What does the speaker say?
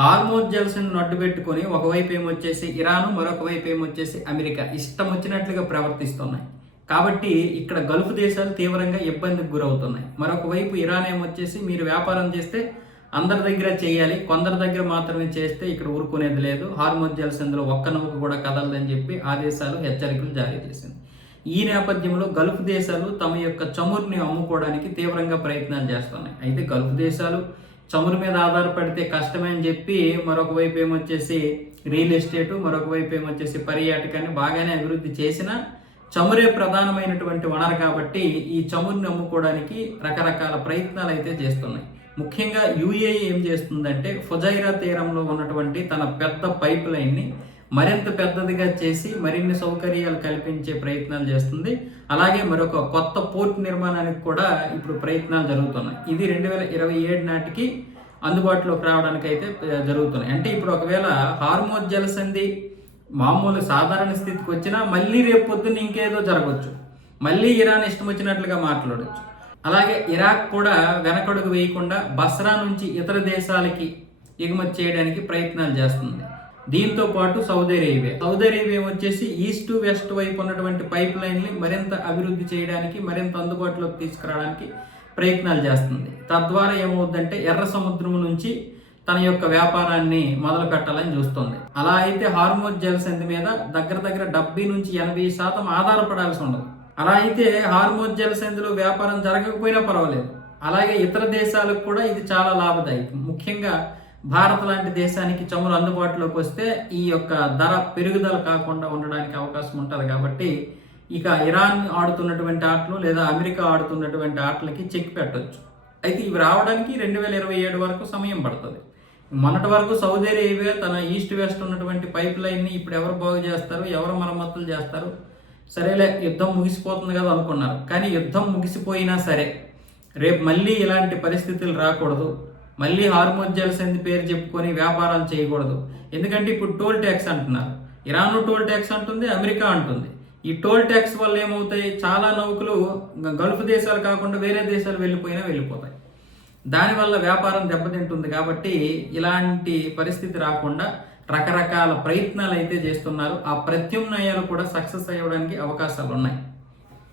Hormuz జలసంధిని అడ్డుపెట్టుకొని ఒకవైపు ఏమొచ్చేసి Iran, మరొక వైపు ఏమొచ్చేసి అమెరికా ఇష్టం వచ్చినట్లుగా ప్రవర్తిస్తున్నాయి. కాబట్టి ఇక్కడ గల్ఫ్ దేశాలు తీవ్రంగా ఇబ్బందికి గురవుతున్నాయి. మరొక వైపు ఇరాన్ ఏమొచ్చేసి మీరు వ్యాపారం చేస్తే అందరి దగ్గర చేయాలి, కొందరి దగ్గర మాత్రమే చేస్తే ఇక్కడ ఊరుకునేది లేదు, హార్మోజ్ జలసంధిలో ఒక్క నౌక కూడా కదలదని చెప్పి ఆదేశాలు, హెచ్చరికలు జారీ చేసింది. ఈ నేపథ్యంలో గల్ఫ్ దేశాలు తమ యొక్క చమురుని అమ్ముకోవడానికి తీవ్రంగా ప్రయత్నాలు చేస్తున్నాయి. అయితే గల్ఫ్ దేశాలు చమురు మీద ఆధారపడితే కష్టమే అని చెప్పి మరొక వైపు ఏమొచ్చేసి రియల్ ఎస్టేటు, మరొక వైపు ఏమొచ్చేసి పర్యాటకాన్ని బాగానే అభివృద్ధి చేసినా చమురే ప్రధానమైనటువంటి వనరు కాబట్టి ఈ చమురుని అమ్ముకోవడానికి రకరకాల ప్రయత్నాలు అయితే చేస్తున్నాయి. ముఖ్యంగా యుఏఈ ఏం చేస్తుందంటే ఫుజైరా తీరంలో ఉన్నటువంటి తన పెద్ద పైప్ లైన్ని మరింత పెద్దదిగా చేసి మరిన్ని సౌకర్యాలు కల్పించే ప్రయత్నాలు చేస్తుంది. అలాగే మరొక కొత్త పోర్ట్ నిర్మాణానికి కూడా ఇప్పుడు ప్రయత్నాలు జరుగుతున్నాయి. ఇది 2027 నాటికి అందుబాటులోకి రావడానికి అయితే జరుగుతున్నాయి. అంటే ఇప్పుడు ఒకవేళ హార్మోజ్ జలసంధి మామూలు సాధారణ స్థితికి వచ్చినా మళ్ళీ రేపు పొద్దున్న ఇంకేదో జరగవచ్చు, మళ్ళీ ఇరాన్ ఇష్టం వచ్చినట్లుగా మాట్లాడవచ్చు. అలాగే ఇరాక్ కూడా వెనకడుగు వేయకుండా బస్రా నుంచి ఇతర దేశాలకి ఎగుమతి చేయడానికి ప్రయత్నాలు చేస్తుంది. దీంతో పాటు సౌదీ అరేబియా వచ్చేసి ఈస్ట్ వెస్ట్ వైపు ఉన్నటువంటి పైప్ లైన్ని మరింత అభివృద్ధి చేయడానికి, మరింత అందుబాటులోకి తీసుకురావడానికి ప్రయత్నాలు చేస్తుంది. తద్వారా ఏమవుతుందంటే ఎర్ర సముద్రం నుంచి తన యొక్క వ్యాపారాన్ని మొదలు పెట్టాలని చూస్తుంది. అలా అయితే హార్మోజ్ జలసంధి మీద దగ్గర 70 నుంచి 80% ఆధారపడాల్సి ఉండదు. అలా అయితే హార్మోజ్ జలసంధిలో వ్యాపారం జరగకపోయినా పర్వాలేదు. అలాగే ఇతర దేశాలకు కూడా ఇది చాలా లాభదాయకం. ముఖ్యంగా భారత్ లాంటి దేశానికి చమురు అందుబాటులోకి వస్తే ఈ యొక్క ధర పెరుగుదల కాకుండా ఉండడానికి అవకాశం ఉంటుంది. కాబట్టి ఇక ఇరాన్ ఆడుతున్నటువంటి ఆటలు లేదా అమెరికా ఆడుతున్నటువంటి ఆటలకి చెక్ పెట్టవచ్చు. అయితే ఇవి రావడానికి 2027 వరకు సమయం పడుతుంది. మొన్నటి వరకు సౌదీ అరేబియా తన ఈస్ట్ వెస్ట్ ఉన్నటువంటి పైప్ లైన్ని ఇప్పుడు ఎవరు బాగు చేస్తారు, ఎవరు మరమ్మతులు చేస్తారు, సరేలే యుద్ధం ముగిసిపోతుంది కదా అనుకున్నారు. కానీ యుద్ధం ముగిసిపోయినా సరే రేపు మళ్ళీ ఇలాంటి పరిస్థితులు రాకూడదు, మళ్ళీ హార్మోజ్ జలసంధి పేరు చెప్పుకొని వ్యాపారాలు చేయకూడదు. ఎందుకంటే ఇప్పుడు టోల్ ట్యాక్స్ అంటున్నారు, ఇరాన్ టోల్ ట్యాక్స్ అంటుంది, అమెరికా అంటుంది. ఈ టోల్ ట్యాక్స్ వల్ల ఏమవుతాయి, చాలా నౌకలు గల్ఫ్ దేశాలు కాకుండా వేరే దేశాలు వెళ్ళిపోతాయి. దానివల్ల వ్యాపారం దెబ్బతింటుంది. కాబట్టి ఇలాంటి పరిస్థితి రాకుండా రకరకాల ప్రయత్నాలు అయితే చేస్తున్నారు. ఆ ప్రత్యామ్నాయాలు కూడా సక్సెస్ అయ్యడానికి అవకాశాలు ఉన్నాయి.